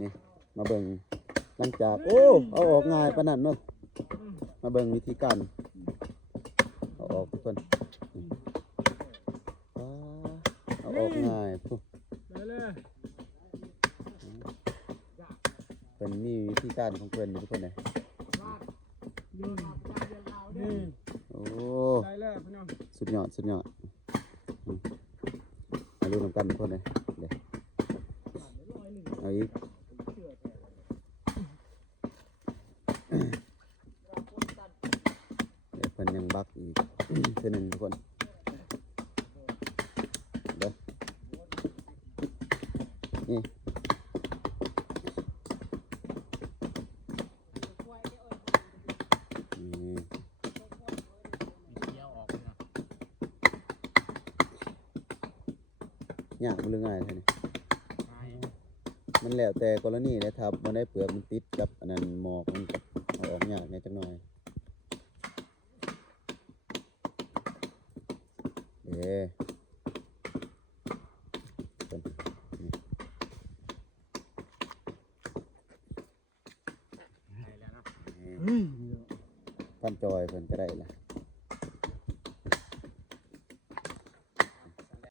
นี่มาเบิ่งหลังจากโอ้เอาออกง่ายปานนั้นเนาะมาเบิ่งวิธีการเอาออกทุกคนเอาออกง่ายปุ๊บเป็นนี่วิธีการของเพิ่นทุกคนเลยโอ้สุดยอดมาดูนำกันทุกคนเลยเดี๋ยวเอาอีกเดี๋ยวเพิ่นยังบักอีกเท่านึงทุกคนเดี๋ยวนี่ยากมันเรื่องง่ายแค่นี้มันแล้วแต่กรณีนะครับมันได้เปลือกมันติดกับอันนั้นหมอกมันเอาออกยากในจักหน่อยพันจอยเพิ่นก็ได้ละ